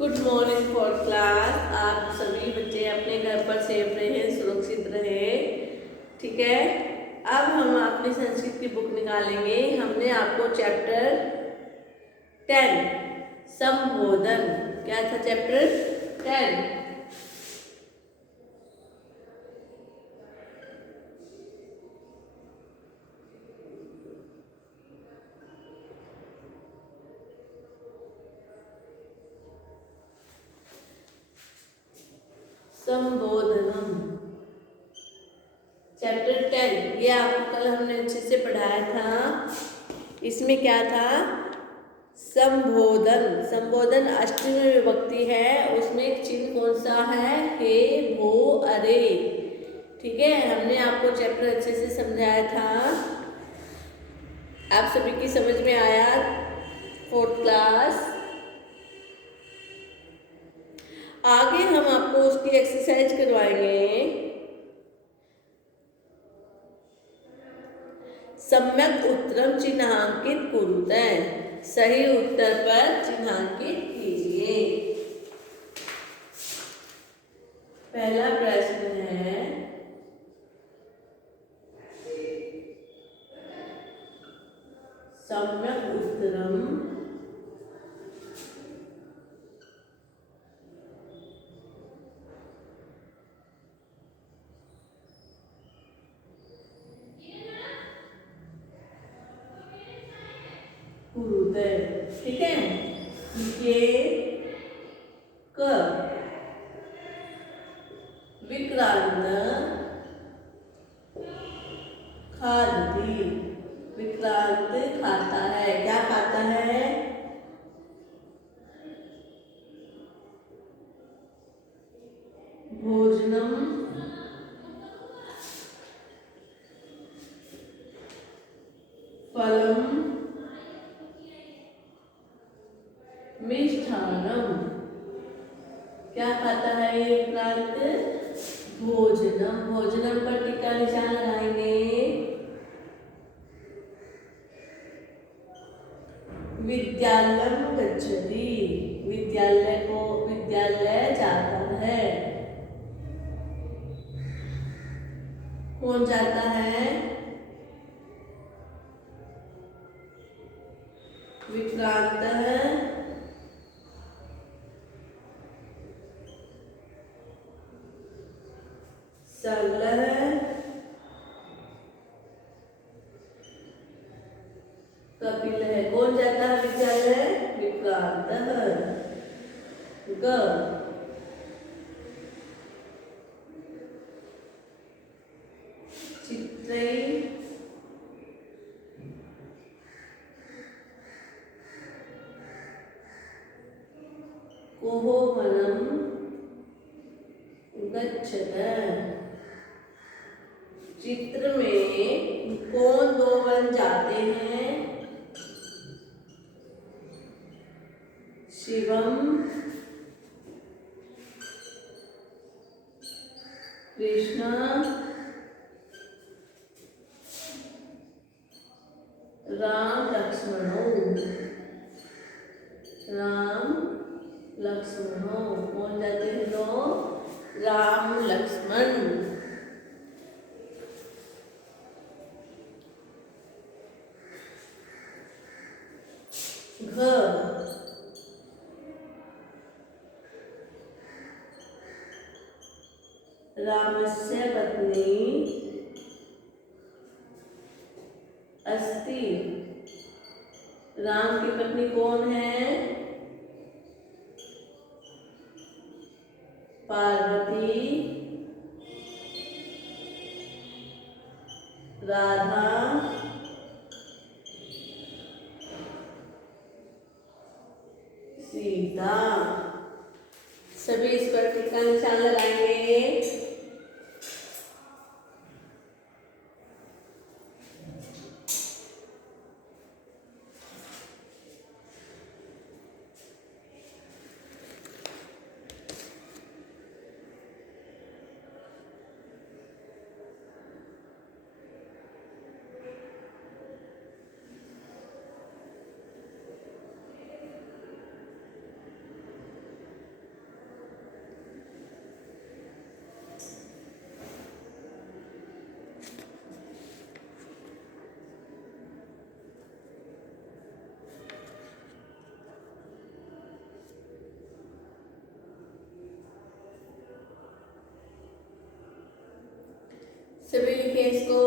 Good morning for class. आप सभी बच्चे अपने घर पर सेफ रहें, सुरक्षित रहें। ठीक है। अब हम अपनी संस्कृत की बुक निकालेंगे। हमने आपको चैप्टर 10 संबोधन, क्या था चैप्टर 10? संबोधनम, चैप्टर 10। ये आपको कल हमने अच्छे से पढ़ाया था। इसमें क्या था? संबोधन। संबोधन अष्टमी विभक्ति है। उसमें एक चिन्ह कौन सा है? हे, भो, अरे। ठीक है, हमने आपको चैप्टर अच्छे से समझाया था। आप सभी की समझ में आया? 4th class. आगे हम आपको उसकी एक्सरसाइज करवाएंगे। सम्यक उत्तरम चिन्हांकित कुरुते, सही उत्तर पर चिन्हांकित कीजिए। पहला प्रश्न है, सम्यक उत्तरम कुरुते। ठीक है, ये क विक्रांत खादती। विक्रांत खाता है। क्या खाता है? भोजनम फलम मिष्ठानम। क्या खाता है ये विक्रांत? भोजनम। भोजनम पर टिक्का निशान लगाएंगे। विद्यालयम गच्छति, विद्यालय जाता है। कौन जाता है? विक्रांत सरल कपिल है। कौन जाता है विद्यालय? विक्रांत। ग चित्रई कोहोवनम गच्छत। चित्र में कौन दो वन जाते हैं? शिवम कृष्ण राम लक्ष्मणो। राम लक्ष्मणो। कौन जाते हैं दो? राम लक्ष्मण। घ रामस्य पत्नी अस्ति। राम की पत्नी कौन है? पार्वती, राधा, सीता। सभी इस पर टिक्का निशान लगाएंगे। सभी लिखे इसको।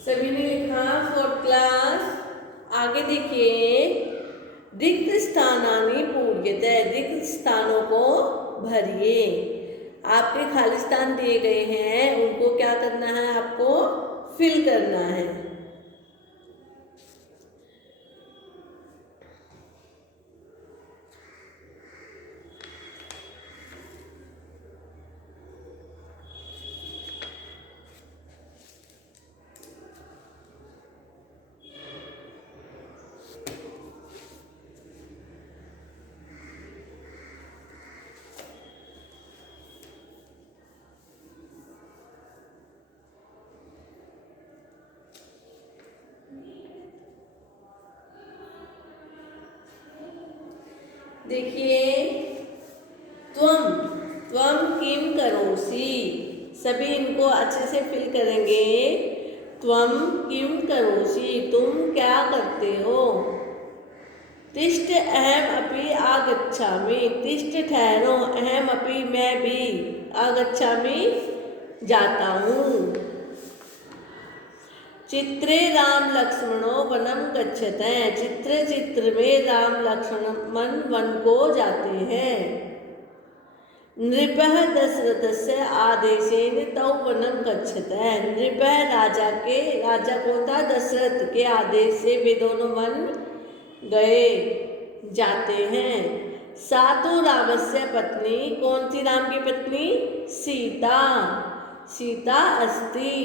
सभी ने लिखा 4th क्लास। आगे देखिए, रिक्त स्थानानि पूर्यते, रिक्त स्थानों को भरिए। आपके खाली स्थान दिए गए हैं, उनको क्या करना है, आपको फिल करना है। देखिए, त्वम, त्वम किम करोसि, सभी इनको अच्छे से फिल करेंगे। त्वम किम करोसि, तुम क्या करते हो। तिष्ठ अहम अपि आगच्छामि, तिष्ठ ठहरो, अहम अपि मैं भी, आगच्छामि जाता हूँ। चित्रे राम लक्ष्मणो वनम गच्छते, चित्र में राम लक्ष्मण वन को जाते हैं। नृपः दशरथस्य आदेशेन तौ वनम गच्छते, नृपः राजा कौन था, दशरथ के आदेश से वे दोनों वन गए, जाते हैं। सातु रामस्य पत्नी, कौन सी राम की पत्नी, सीता, सीता अस्ति।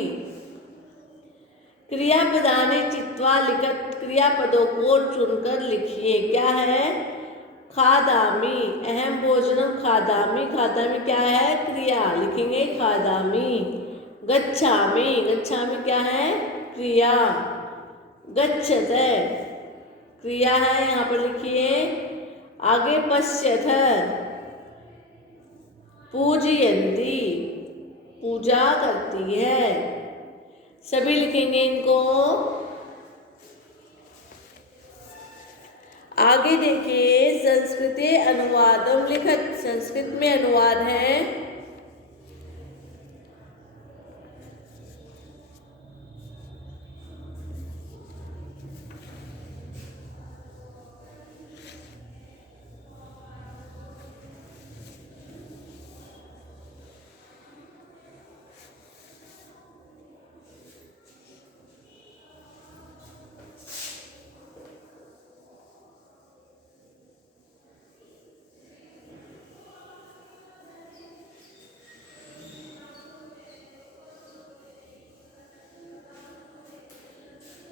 क्रियापदाने चित्वा लिखत, क्रियापदों को चुनकर लिखिए। क्या है, खादामी, अहम भोजनम खादामी, खादामी क्या है, क्रिया, लिखेंगे खादामी। गच्छामि, गच्छामि क्या है, क्रिया। गच्छते क्रिया है, यहाँ पर लिखिए। आगे पश्यथ, पूजयन्ती, पूजा करती है। सभी लिखेंगे इनको। आगे देखिए, संस्कृते अनुवादम लिखत, संस्कृत में अनुवाद है।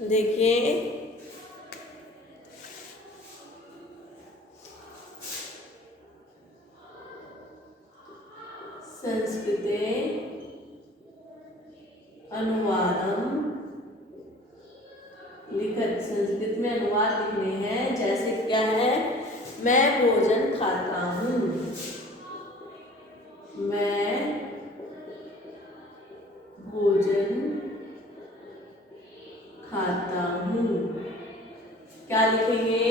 देखिए, संस्कृते अनुवादम लिखत, संस्कृत में अनुवाद लिखने हैं। जैसे क्या है, मैं भोजन खाता हूँ, मैं भोजन खाता हूँ। क्या लिखेंगे,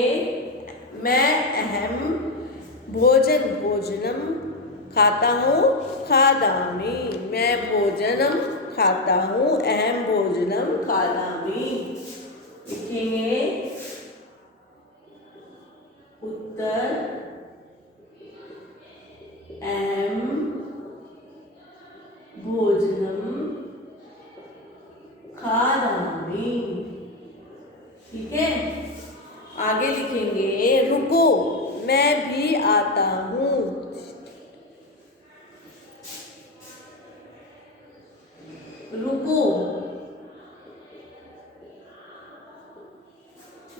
मैं अहम भोजन, भोजनम खाता हूँ, खादामी, मैं भोजनम खाता हूँ, अहम भोजनम खादामी। लिखेंगे उत्तर अहम भोजनम खादामी। ठीक है, आगे लिखेंगे रुको, मैं भी आता हूँ,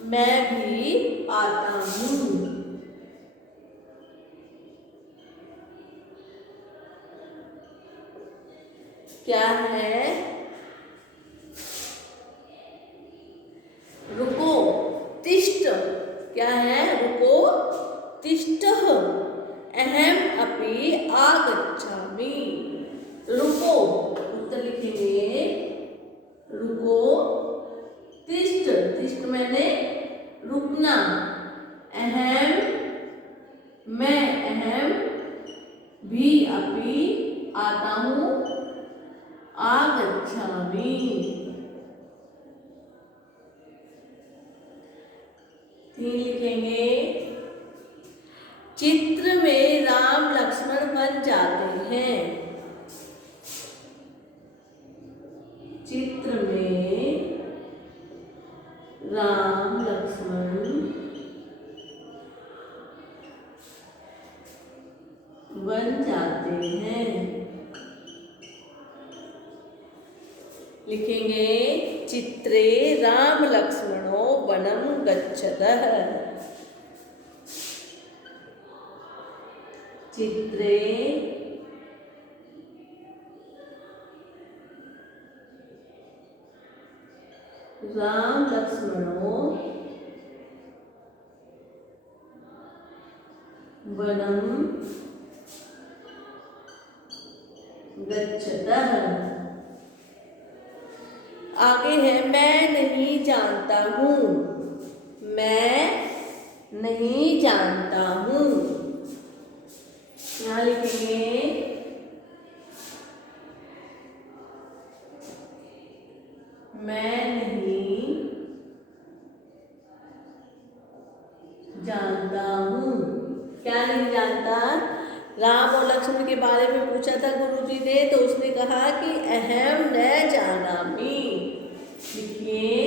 मैं भी आता हूँ। क्या है? रुको, तिष्ठ। क्या है? रुको, तिष्ठ। अहम अपि आगच्छामि। रुको, उत्तर लिखेंगे रुको, तिष्ठ। तिष्ठ मैंने रुकना। अहम मैं, अहम भी अपि आता हूँ, आगच्छामि। 3 लिखेंगे चित्र में राम लक्ष्मण बन जाते हैं। चित्र में राम लक्ष्मण बन जाते हैं। लिखेंगे चित्रे राम लक्ष्मणो वनं गच्छतः। चित्रे राम लक्ष्मणो वनं गच्छतः। आगे है मैं नहीं जानता हूँ। मैं नहीं जानता हूँ। यहाँ लिखेंगे मैं नहीं जानता हूँ। क्या नहीं जानता? राम और लक्ष्मण के बारे में पूछा था गुरुजी ने, तो उसने कहा कि अहम न जानामि। लिखिए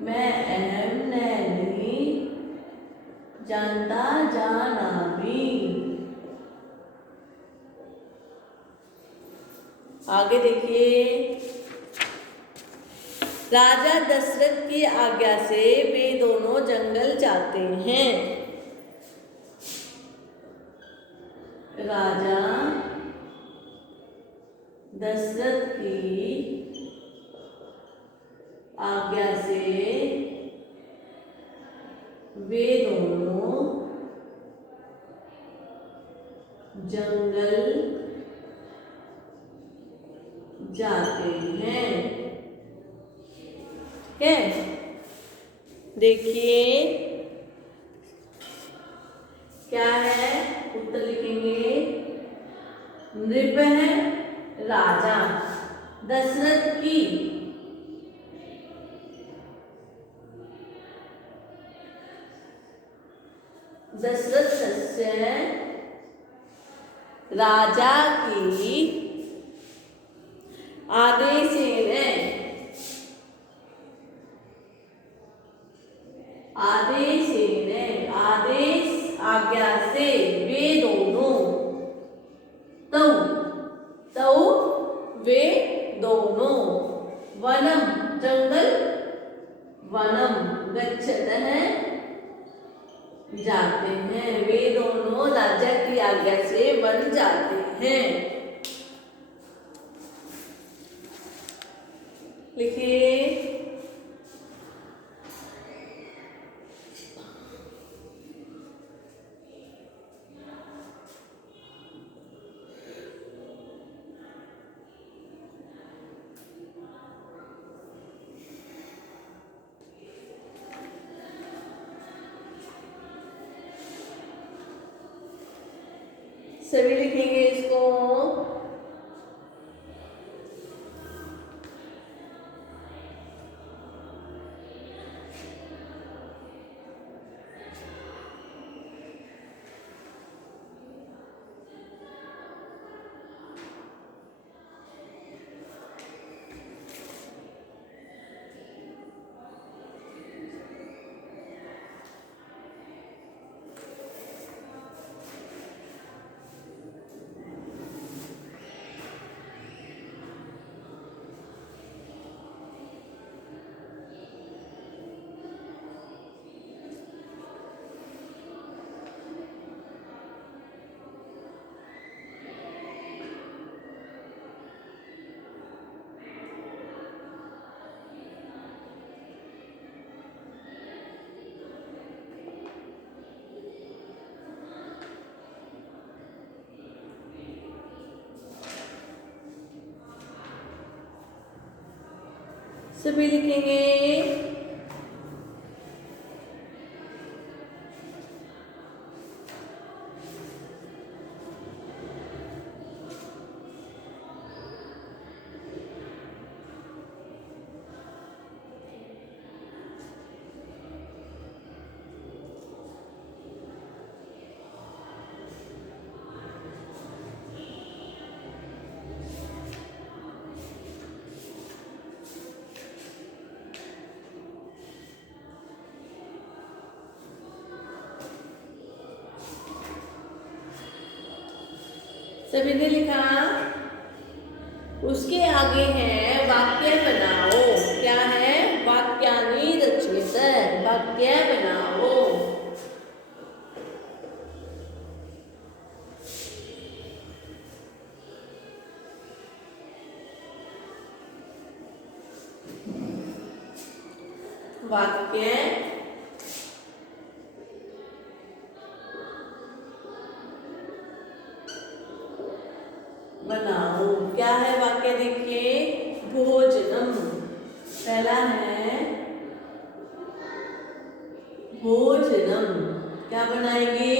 मैं अहम नहीं जानता, जानामि। आगे देखिए राजा दशरथ की आज्ञा से वे दोनों जंगल जाते हैं। राजा दशरथ की आज्ञा से वे दोनों जंगल जाते हैं। ठीक है, देखिए क्या है? उत्तर लिखेंगे नृप है राजा दशरथ की दशरथ राजा की आदेशेन आदेश आज्ञा से वे दोनों तौ वे दोनों वनम जंगल वनम गच्छतः जाते हैं। वे दोनों राजा की आज्ञा से वन जाते हैं। लिखिए सभी लिखेंगे इसको। सभी लिखेंगे। सभी ने लिखा। उसके आगे है वाक्य बनाओ। क्या है? वाक्यानि रचयित, वाक्य बनाओ। वाक्य बनाओ। क्या है वाक्य? देखिए, भोजनम पहला है भोजनम। क्या बनाएंगे?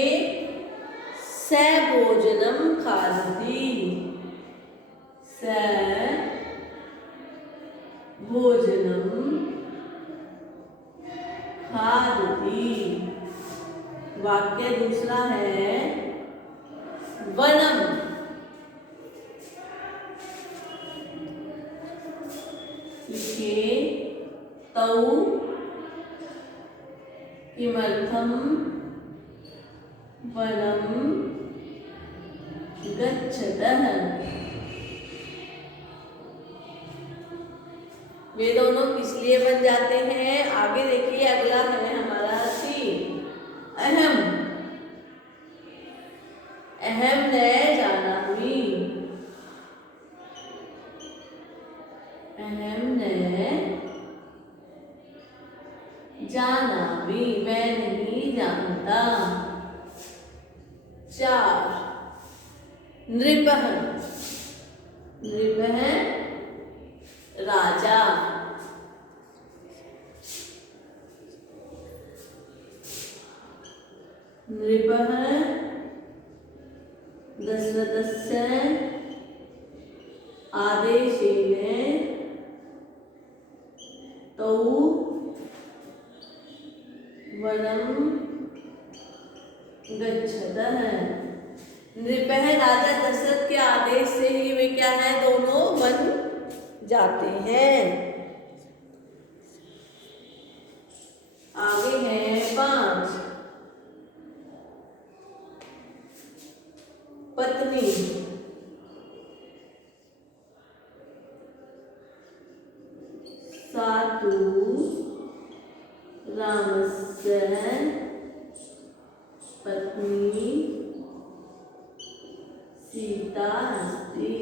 स भोजनम खादति, स भोजनम खादति। वाक्य दूसरा है वनम। लिखिए, तौ किमर्थम वनम गच्छतः। वे दोनों किस लिए बन जाते हैं? आगे देखिए, अगला है हमारा सी, अहम। अहम न जानामि, अहम न जानामि, मैं नहीं जानता। चार, नृपः। नृपः राजा। नृपः दशरथस्य आदेशेन तौ वनम गच्छतः। नृपः राजा दशरथ के आदेश से ही वे क्या है? दोनों वन जाते हैं। आगे है 5, पत्नी। सातु रामस्य पत्नी सीता अस्ति।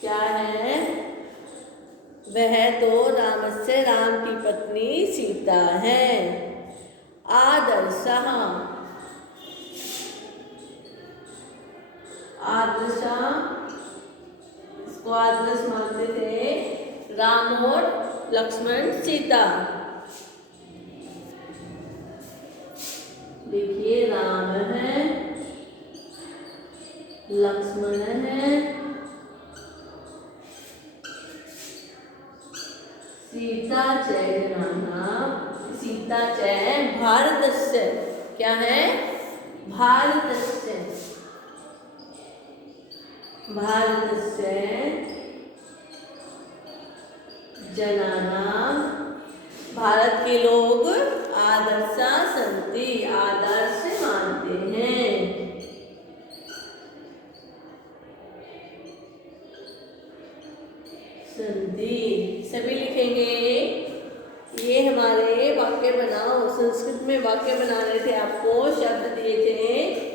क्या है? वह तो रामस्य, राम की पत्नी सीता है। आदर्शः। आदर्श, इसको आदर्श मानते थे राम और लक्ष्मण सीता। देखिए, राम है, लक्ष्मण है, सीता च गणानां, सीता च भारतस्य। क्या है? भारतस्य, भारतस्य जनानां, भारत के लोग आदर्शा सन्ति, आदर्श मानते हैं। संधि सभी लिखेंगे। ये हमारे वाक्य बनाओ। संस्कृत में वाक्य बनाने थे, आपको शब्द दिए थे।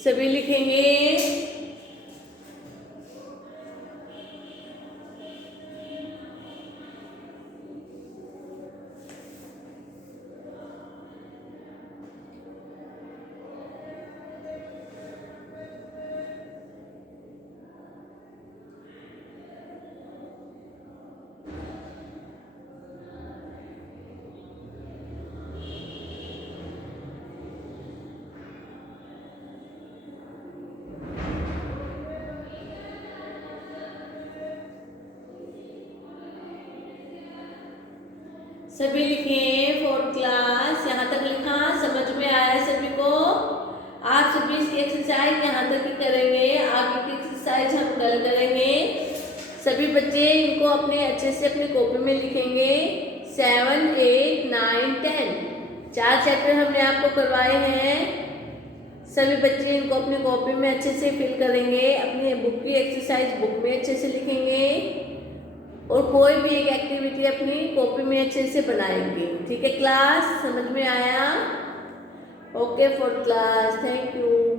सभी लिखेंगे। सभी लिखें 4th क्लास। यहाँ तक लिखा, समझ में आया सभी को? आप सभी इसकी एक्सरसाइज यहाँ तक ही करेंगे, आगे की एक्सरसाइज हम कल करेंगे। सभी बच्चे इनको अपने अच्छे से अपनी कॉपी में लिखेंगे। 7, 8, 9, 10 4 चैप्टर हमने आपको करवाए हैं। सभी बच्चे इनको अपनी कॉपी में अच्छे से फिल करेंगे, अपनी बुक की एक्सरसाइज बुक में अच्छे से लिखेंगे और कोई भी एक एक्टिविटी अपनी कॉपी में अच्छे से बनाएंगे। ठीक है क्लास, समझ में आया? Okay 4th class, thank you.